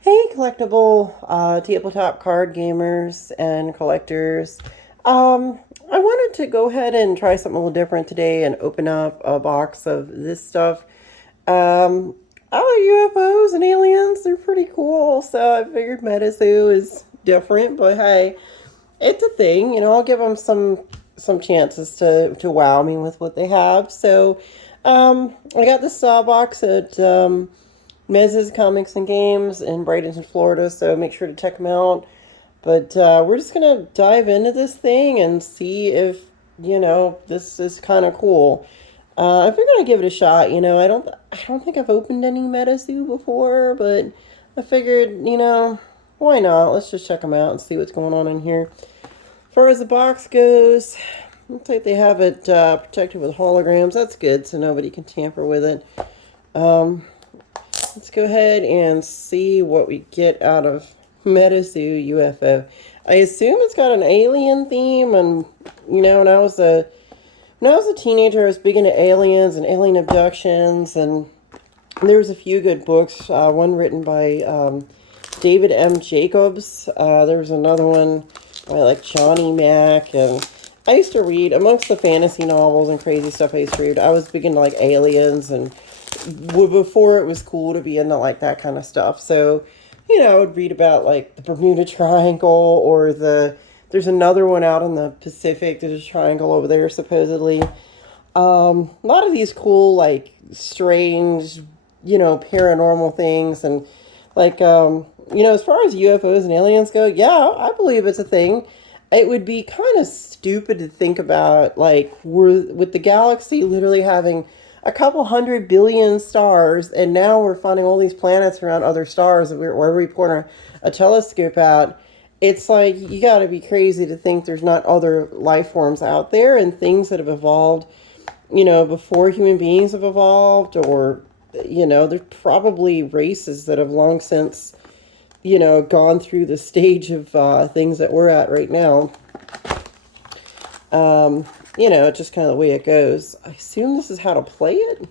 Hey, collectible tabletop card gamers and collectors. I wanted to go ahead and try something a little different today and open up a box of this stuff. Um, I like UFOs and aliens. They're pretty cool, so I figured Metazoo is different, but hey, it's a thing. I'll give them some chances to wow me with what they have. So, I got this box at Mez's Comics and Games in Bradenton, Florida, so make sure to check them out. But we're just gonna dive into this thing and see if this is kind of cool. I figured I'd give it a shot. I don't think I've opened any Metazoo before, but I figured why not? Let's just check them out and see what's going on in here. As far as the box goes, looks like they have it protected with holograms. That's good, so nobody can tamper with it. Um, Let's go ahead and see what we get out of Metazoo UFO. I assume it's got an alien theme, and when I was a teenager, I was big into aliens and alien abductions, and there was a few good books. One written by David M. Jacobs. There was another one by like Johnny Mack, and I used to read amongst the fantasy novels and crazy stuff I used to read. I was big into like aliens and before it was cool to be into like that kind of stuff. So, I would read about like the Bermuda Triangle or there's another one out in the Pacific. There's a triangle over there supposedly. A lot of these cool like strange, paranormal things and like as far as UFOs and aliens go, yeah, I believe it's a thing. It would be kind of stupid to think about like we're with the galaxy literally having a couple 100 billion stars, and now we're finding all these planets around other stars wherever we point a telescope out. It's like you got to be crazy to think there's not other life forms out there and things that have evolved, before human beings have evolved, or there's probably races that have long since, gone through the stage of things that we're at right now. Um, just kind of the way it goes. I assume this is how to play it.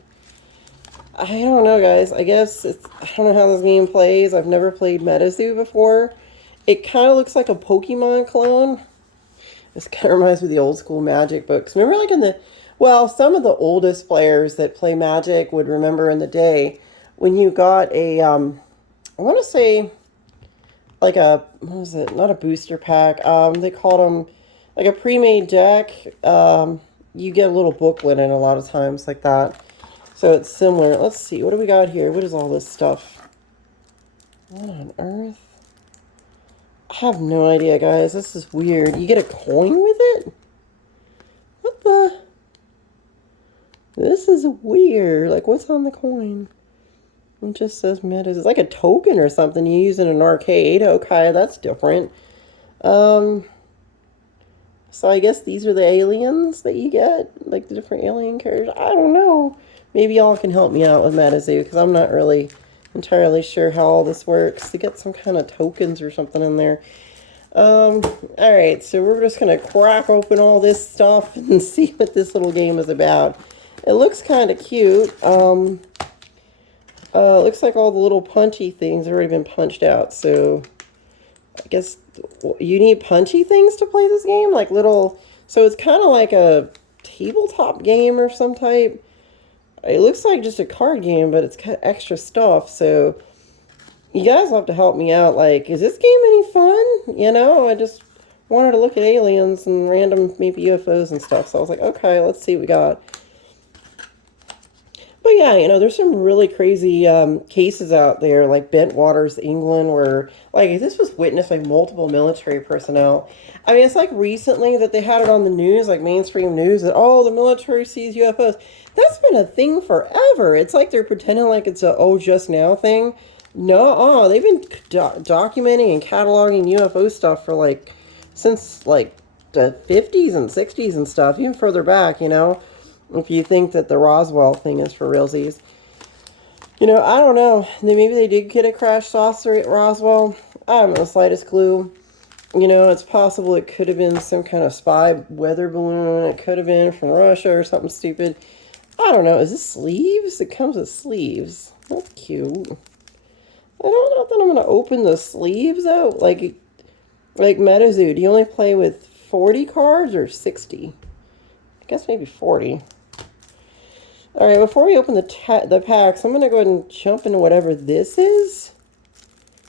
I don't know, guys. I don't know how this game plays. I've never played Metazoo before. It kind of looks like a Pokemon clone. This kind of reminds me of the old school Magic books. Remember, like some of the oldest players that play Magic would remember in the day when you got I want to say like what was it? Not a booster pack. They called them like a pre-made deck. You get a little booklet in a lot of times like that. So it's similar. Let's see. What do we got here? What is all this stuff? What on earth? I have no idea, guys. This is weird. You get a coin with it? What the? This is weird. Like, what's on the coin? It just says Metas. It's like a token or something you use in an arcade. Okay, that's different. So I guess these are the aliens that you get, like the different alien characters. I don't know. Maybe y'all can help me out with Metazoo because I'm not really entirely sure how all this works. To get some kind of tokens or something in there. All right, so we're just gonna crack open all this stuff and see what this little game is about. It looks kind of cute. Looks like all the little punchy things have already been punched out. So I guess you need punchy things to play this game, like little. So it's kind of like a tabletop game or some type. It looks like just a card game, but it's got extra stuff. So you guys will have to help me out. Like, is this game any fun? I just wanted to look at aliens and random maybe UFOs and stuff. So I was like, okay, let's see what we got. But yeah, there's some really crazy cases out there, like Bentwaters, England, where like this was witnessed by multiple military personnel. I mean, it's like recently that they had it on the news, like mainstream news, that the military sees UFOs. That's been a thing forever. It's like they're pretending like it's a just now thing. No, they've been documenting and cataloging UFO stuff for like since like the 50s and 60s and stuff, even further back. If you think that the Roswell thing is for realsies. I don't know. Maybe they did get a crash saucer at Roswell. I haven't the slightest clue. It's possible it could have been some kind of spy weather balloon. It could have been from Russia or something stupid. I don't know. Is this sleeves? It comes with sleeves. That's cute. I don't know that I'm going to open the sleeves out. Like Metazoo, do you only play with 40 cards or 60? I guess maybe 40. All right, before we open the packs, I'm going to go ahead and jump into whatever this is.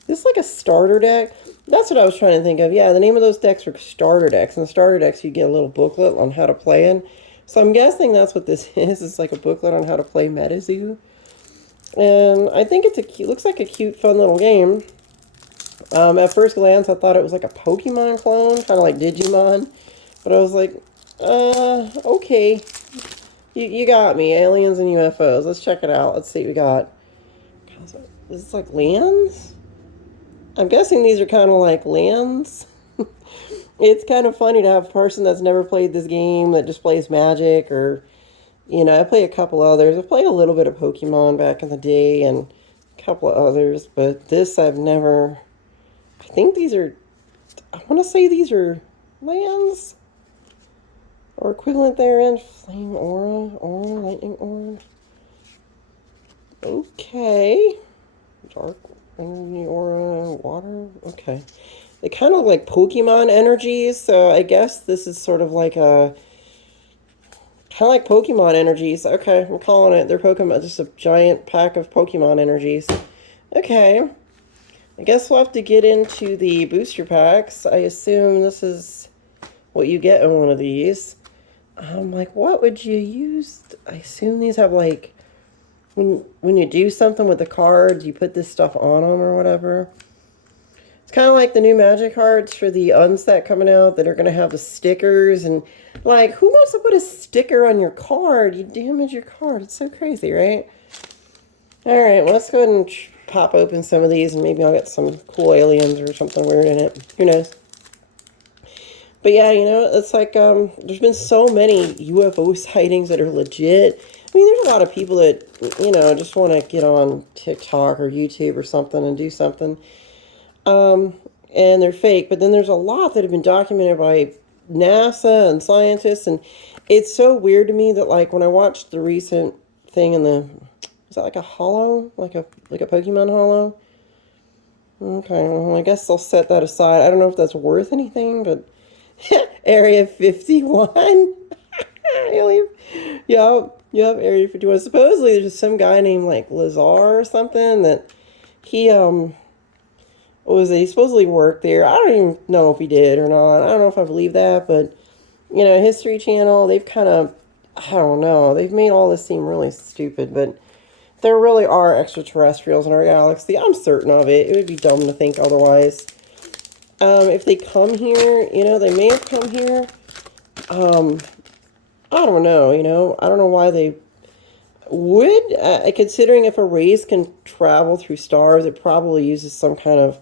This is like a starter deck. That's what I was trying to think of. Yeah, the name of those decks are starter decks. And the starter decks, you get a little booklet on how to play in. So I'm guessing that's what this is. It's like a booklet on how to play Metazoo. And I think it's looks like a cute, fun little game. At first glance, I thought it was like a Pokemon clone, kind of like Digimon. But I was like, okay. You got me. Aliens and UFOs. Let's check it out. Let's see what we got. Is this like lands? I'm guessing these are kind of like lands. It's kind of funny to have a person that's never played this game that just plays Magic, or, you know, I play a couple others. I played a little bit of Pokemon back in the day and a couple of others, but this I've never... I think these are... I want to say these are lands or equivalent therein. Flame aura, lightning aura. Okay. Dark energy aura, water. Okay. They kind of look like Pokemon energies, so I guess this is sort of like a... kind of like Pokemon energies. Okay, I'm calling it. They're Pokemon, just a giant pack of Pokemon energies. Okay. I guess we'll have to get into the booster packs. I assume this is what you get in one of these. Like, what would you use? I assume these have, like, when you do something with the cards, you put this stuff on them or whatever. It's kind of like the new Magic cards for the unset coming out that are going to have the stickers. And, like, who wants to put a sticker on your card? You damage your card. It's so crazy, right? All right, well, let's go ahead and pop open some of these, and maybe I'll get some cool aliens or something weird in it. Who knows? But yeah, you know, it's like there's been so many UFO sightings that are legit. I mean, there's a lot of people that, you know, just want to get on TikTok or YouTube or something and do something. And they're fake. But then there's a lot that have been documented by NASA and scientists. And it's so weird to me that, like, when I watched the recent thing in the... is that like a holo? Like a Pokemon holo? Okay, well, I guess I'll set that aside. I don't know if that's worth anything, but... Area 51? Yep, Area 51. Supposedly there's just some guy named, like, Lazar or something that he, what was it? He supposedly worked there. I don't even know if he did or not. I don't know if I believe that, but, you know, History Channel, they've kind of, I don't know, they've made all this seem really stupid, but there really are extraterrestrials in our galaxy. I'm certain of it. It would be dumb to think otherwise. If they come here, you know, they may have come here. I don't know, you know. I don't know why they would. Considering if a race can travel through stars, it probably uses some kind of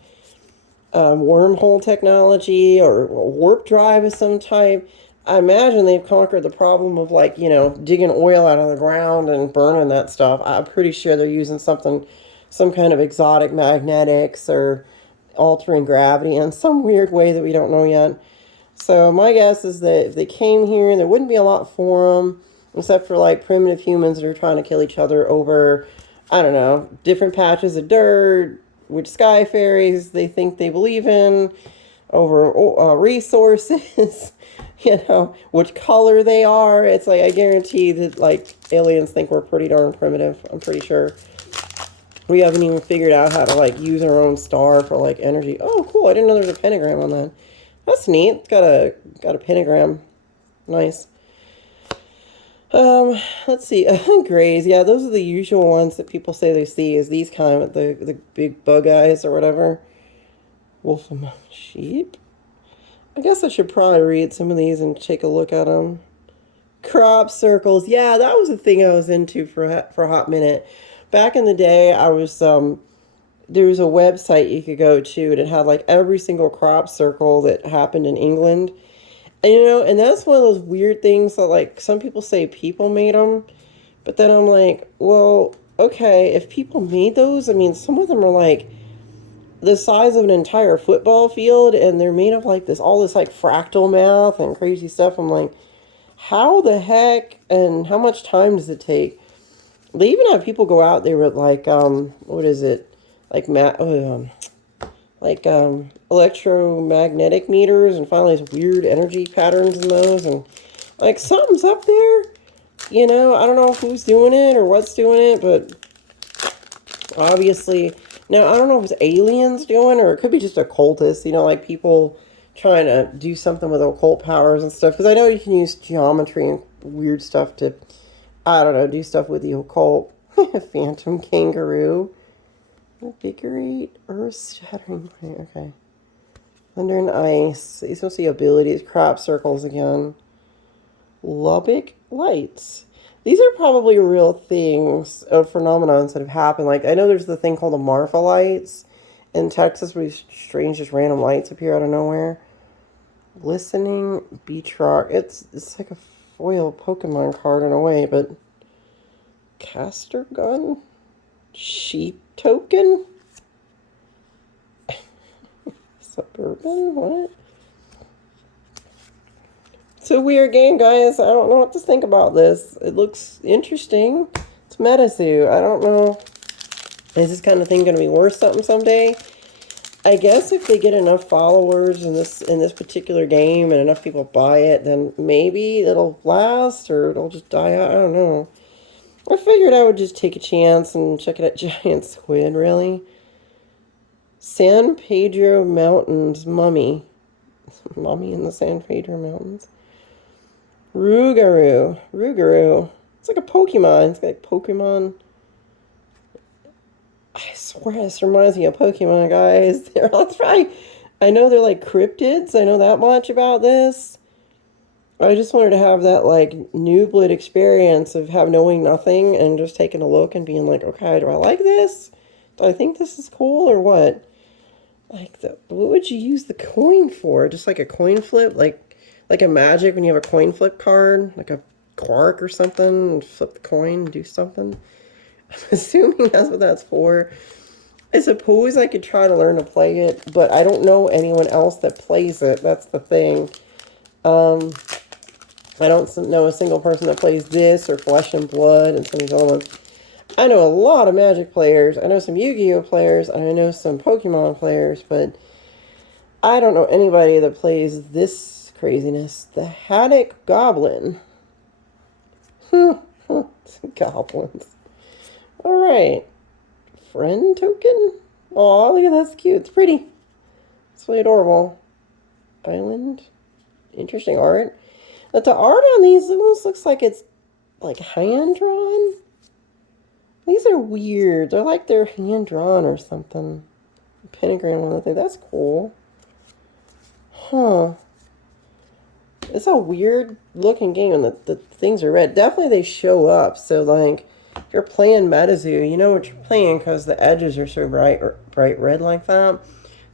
wormhole technology or warp drive of some type. I imagine they've conquered the problem of, like, you know, digging oil out of the ground and burning that stuff. I'm pretty sure they're using some kind of exotic magnetics or altering gravity in some weird way that we don't know yet. So my guess is that if they came here, there wouldn't be a lot for them, except for, like, primitive humans that are trying to kill each other over, I don't know, different patches of dirt, which sky fairies they think they believe in, over resources, you know, which color they are. It's like, I guarantee that, like, aliens think we're pretty darn primitive. I'm pretty sure. We haven't even figured out how to, like, use our own star for, like, energy. Oh, cool. I didn't know there was a pentagram on that. That's neat. It's got a pentagram. Nice. Let's see. Grays. Yeah, those are the usual ones that people say they see, is these kind of the big bug eyes or whatever. Wolf among sheep. I guess I should probably read some of these and take a look at them. Crop circles. Yeah, that was the thing I was into for a hot minute. Back in the day, I was, there was a website you could go to, and it had, like, every single crop circle that happened in England. And, you know, and that's one of those weird things that, like, some people say people made them. But then I'm like, well, okay, if people made those, I mean, some of them are, like, the size of an entire football field, and they're made of, like, all this, like, fractal math and crazy stuff. I'm like, how the heck and how much time does it take? They even have people go out there with, like, what is it? like electromagnetic meters, and finally there's weird energy patterns in those, and like something's up there. You know, I don't know who's doing it or what's doing it, but obviously, now I don't know if it's aliens doing it, or it could be just occultists, you know, like people trying to do something with occult powers and stuff. Because I know you can use geometry and weird stuff to, I don't know, do stuff with the occult. Phantom kangaroo. Invigorate, earth-shattering. Okay. Thunder and ice. These must be abilities. Crop circles again. Lubbock lights. These are probably real things, phenomenons that have happened. Like, I know there's the thing called the Marfa lights in Texas where these strange, just random lights appear out of nowhere. Listening beach rock. It's like a foil Pokemon card in a way, but caster gun? Sheep token? Suburban? What? It's a weird game, guys. I don't know what to think about this. It looks interesting. It's Metazoo. I don't know. Is this kind of thing going to be worth something someday? I guess if they get enough followers in this particular game and enough people buy it, then maybe it'll last or it'll just die out. I don't know. I figured I would just take a chance and check it out. Giant squid, really? San Pedro Mountains mummy. Mummy in the San Pedro Mountains. Rougarou. Rougarou. It's like a Pokemon. It's like Pokemon. I swear this reminds me of Pokemon, guys. That's right. I know they're like cryptids. I know that much about this. I just wanted to have that like noob experience of knowing nothing and just taking a look and being like, okay, do I like this? Do I think this is cool or what? Like, what would you use the coin for? Just like a coin flip? Like a Magic when you have a coin flip card? Like a Quark or something? And flip the coin and do something? I'm assuming that's what that's for. I suppose I could try to learn to play it, but I don't know anyone else that plays it. That's the thing. I don't know a single person that plays this or Flesh and Blood and some of these other ones. I know a lot of Magic players. I know some Yu-Gi-Oh players. And I know some Pokemon players, but I don't know anybody that plays this craziness. The Haddock Goblin. Goblins. Alright. Friend token? Aw, look at that. That's cute. It's pretty. It's really adorable. Island. Interesting art. But the art on these almost looks like it's like hand-drawn. These are weird. They're like they're hand-drawn or something. Pentagram on the thing. That's cool. Huh. It's a weird looking game and the things are red. Definitely they show up. So like if you're playing Metazoo, you know what you're playing because the edges are so bright red like that.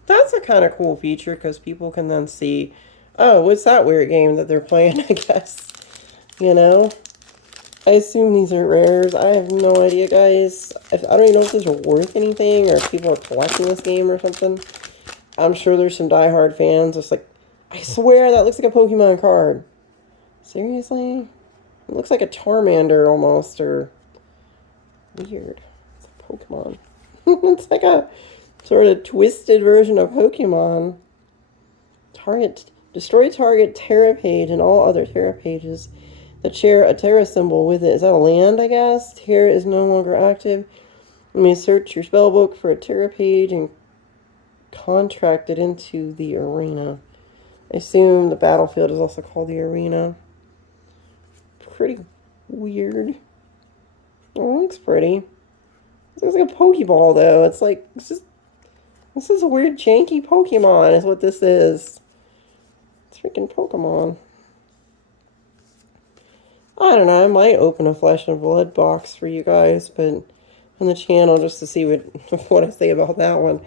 That's a kind of cool feature because people can then see, oh, what's that weird game that they're playing, I guess. You know? I assume these are rares. I have no idea, guys. I don't even know if these are worth anything or if people are collecting this game or something. I'm sure there's some diehard fans just like, I swear that looks like a Pokemon card. Seriously? It looks like a Charmander almost, or weird. It's a Pokemon. It's like a sort of twisted version of Pokemon. Destroy target Terra page and all other Terra pages that share a Terra symbol with it. Is that a land, I guess? Terra is no longer active. Let me search your spellbook for a Terra page and contract it into the arena. I assume the battlefield is also called the arena. Pretty weird. Oh, it looks pretty. It looks like a Pokeball, though. It's like, this is a weird, janky Pokemon, is what this is. It's freaking Pokemon. I don't know, I might open a Flesh and Blood box for you guys, but on the channel, just to see what I say about that one.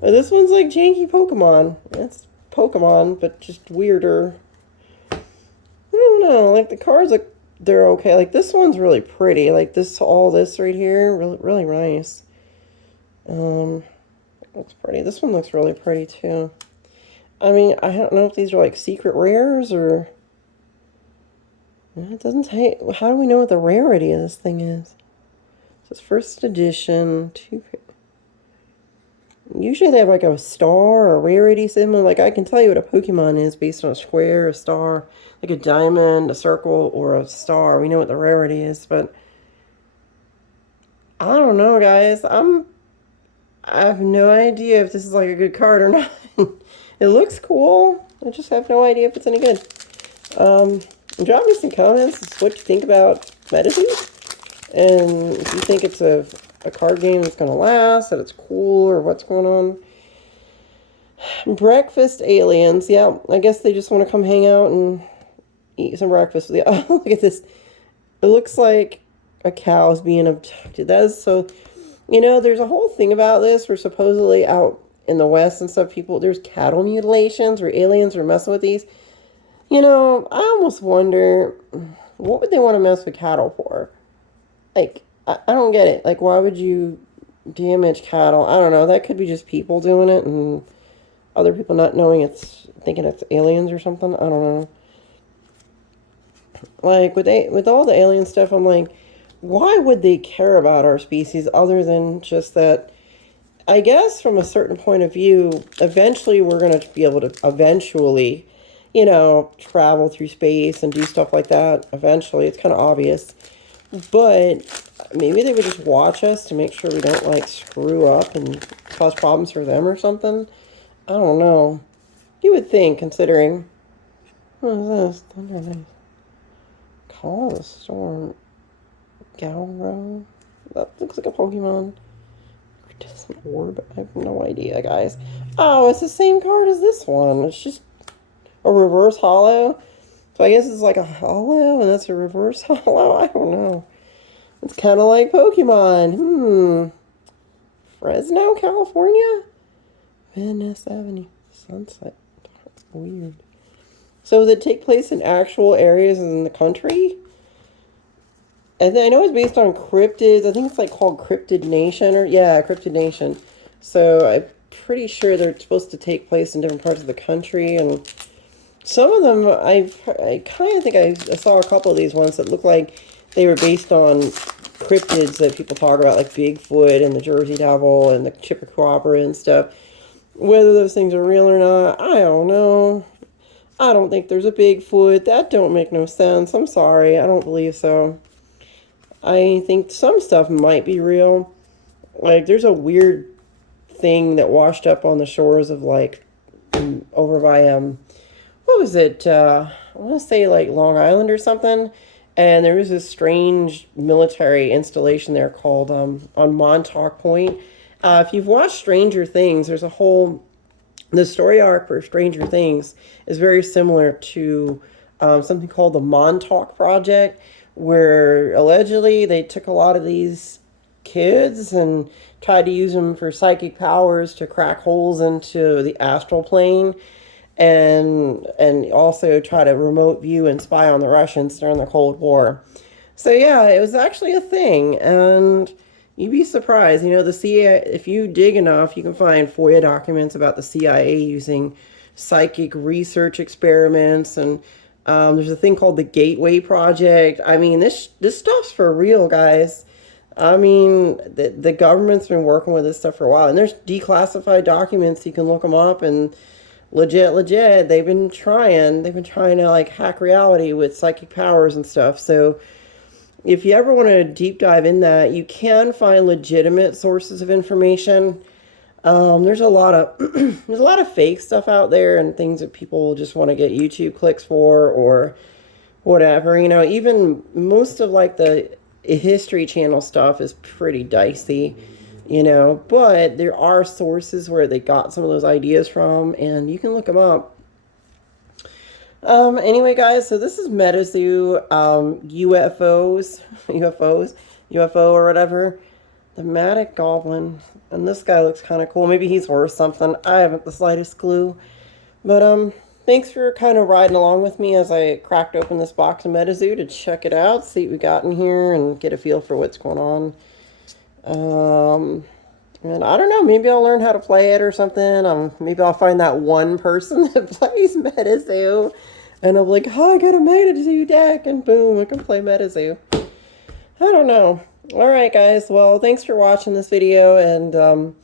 But this one's like janky Pokemon. It's Pokemon, but just weirder. I don't know, like the cards look, they're okay. Like this one's really pretty. Like all this right here, really, really nice. Looks pretty. This one looks really pretty too. I mean, I don't know if these are like secret rares or... It doesn't say... How do we know what the rarity of this thing is? It says first edition, Usually they have like a star or rarity symbol. Like I can tell you what a Pokemon is based on a square, a star, like a diamond, a circle, or a star. We know what the rarity is, but I don't know, guys. I have no idea if this is like a good card or not. It looks cool. I just have no idea if it's any good. Drop me some comments as what you think about Metazoo. And if you think it's a card game that's going to last, that it's cool, or what's going on. Breakfast aliens. Yeah, I guess they just want to come hang out and eat some breakfast. Yeah, look at this. It looks like a cow is being abducted. That is so... You know, there's a whole thing about this where supposedly out in the West and stuff, there's cattle mutilations where aliens are messing with these. You know, I almost wonder, what would they want to mess with cattle for? Like, I don't get it. Like, why would you damage cattle? I don't know. That could be just people doing it and other people not knowing thinking it's aliens or something. I don't know. Like, with all the alien stuff, I'm like, why would they care about our species other than just that? I guess from a certain point of view, eventually we're going to be able to you know, travel through space and do stuff like that. Eventually, it's kind of obvious. But maybe they would just watch us to make sure we don't, like, screw up and cause problems for them or something. I don't know. You would think, considering... What is this? Thunder. Call the storm. Galro? That looks like a Pokemon. Iridescent orb? I have no idea, guys. Oh, it's the same card as this one. It's just a reverse holo. So I guess it's like a holo and that's a reverse holo. I don't know. It's kind of like Pokemon. Fresno, California? Venice Avenue. Sunset. Weird. So does it take place in actual areas in the country? And I know it's based on cryptids. I think it's like called Cryptid Nation Cryptid Nation. So I'm pretty sure they're supposed to take place in different parts of the country. And some of them, I kind of think I saw a couple of these ones that look like they were based on cryptids that people talk about, like Bigfoot and the Jersey Devil and the Chupacabra and stuff. Whether those things are real or not, I don't know. I don't think there's a Bigfoot. That don't make no sense. I'm sorry. I don't believe so. I think some stuff might be real. Like, there's a weird thing that washed up on the shores of, like, over by, what was it? I want to say, like, Long Island or something. And there was this strange military installation there called, on Montauk Point. If you've watched Stranger Things, there's a whole... The story arc for Stranger Things is very similar to something called the Montauk Project, where allegedly they took a lot of these kids and tried to use them for psychic powers to crack holes into the astral plane and also try to remote view and spy on the Russians during the Cold War. So yeah, it was actually a thing, and you'd be surprised. You know, the CIA, if you dig enough, you can find FOIA documents about the CIA using psychic research experiments, and there's a thing called the Gateway Project. I mean, this stuff's for real, guys. I mean, the government's been working with this stuff for a while, and there's declassified documents. You can look them up, and legit, they've been trying to, like, hack reality with psychic powers and stuff. So if you ever want to deep dive in that, you can find legitimate sources of information. There's a lot of fake stuff out there and things that people just want to get YouTube clicks for or whatever. You know, even most of, like, the History Channel stuff is pretty dicey, you know, but there are sources where they got some of those ideas from, and you can look them up. Anyway, guys, so this is Metazoo, UFO or whatever. The Matic Goblin. And this guy looks kind of cool. Maybe he's worth something. I haven't the slightest clue. But, thanks for kind of riding along with me as I cracked open this box of Metazoo to check it out, see what we got in here, and get a feel for what's going on. And I don't know, maybe I'll learn how to play it or something. Maybe I'll find that one person that plays Metazoo, and I'll be like, oh, I got a Metazoo deck, and boom, I can play Metazoo. I don't know. Alright, guys, well, thanks for watching this video, and,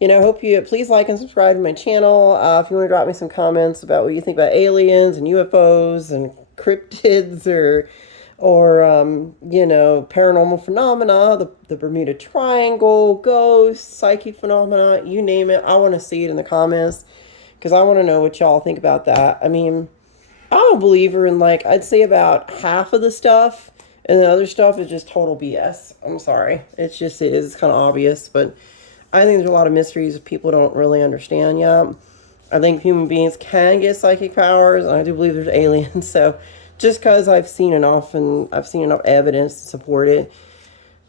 you know, hope you please like and subscribe to my channel. If you want to drop me some comments about what you think about aliens and UFOs and cryptids or you know, paranormal phenomena, the Bermuda Triangle, ghosts, psychic phenomena, you name it. I want to see it in the comments because I want to know what y'all think about that. I mean, I'm a believer in, like, I'd say about half of the stuff, and the other stuff is just total BS. I'm sorry. It's just, it is. It's kind of obvious, but I think there's a lot of mysteries that people don't really understand yet. I think human beings can get psychic powers, and I do believe there's aliens. So just because I've seen enough and I've seen enough evidence to support it,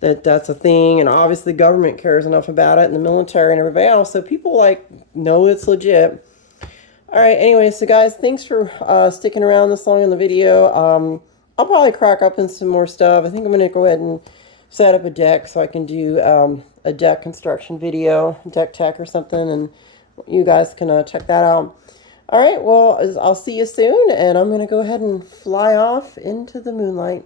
that's a thing, and obviously the government cares enough about it, and the military and everybody else, so people, like, know it's legit. All right, anyway, so guys, thanks for sticking around this long in the video. I'll probably crack up in some more stuff. I think I'm going to go ahead and set up a deck so I can do a deck construction video, deck tech or something, and you guys can check that out. All right, well, I'll see you soon, and I'm going to go ahead and fly off into the moonlight.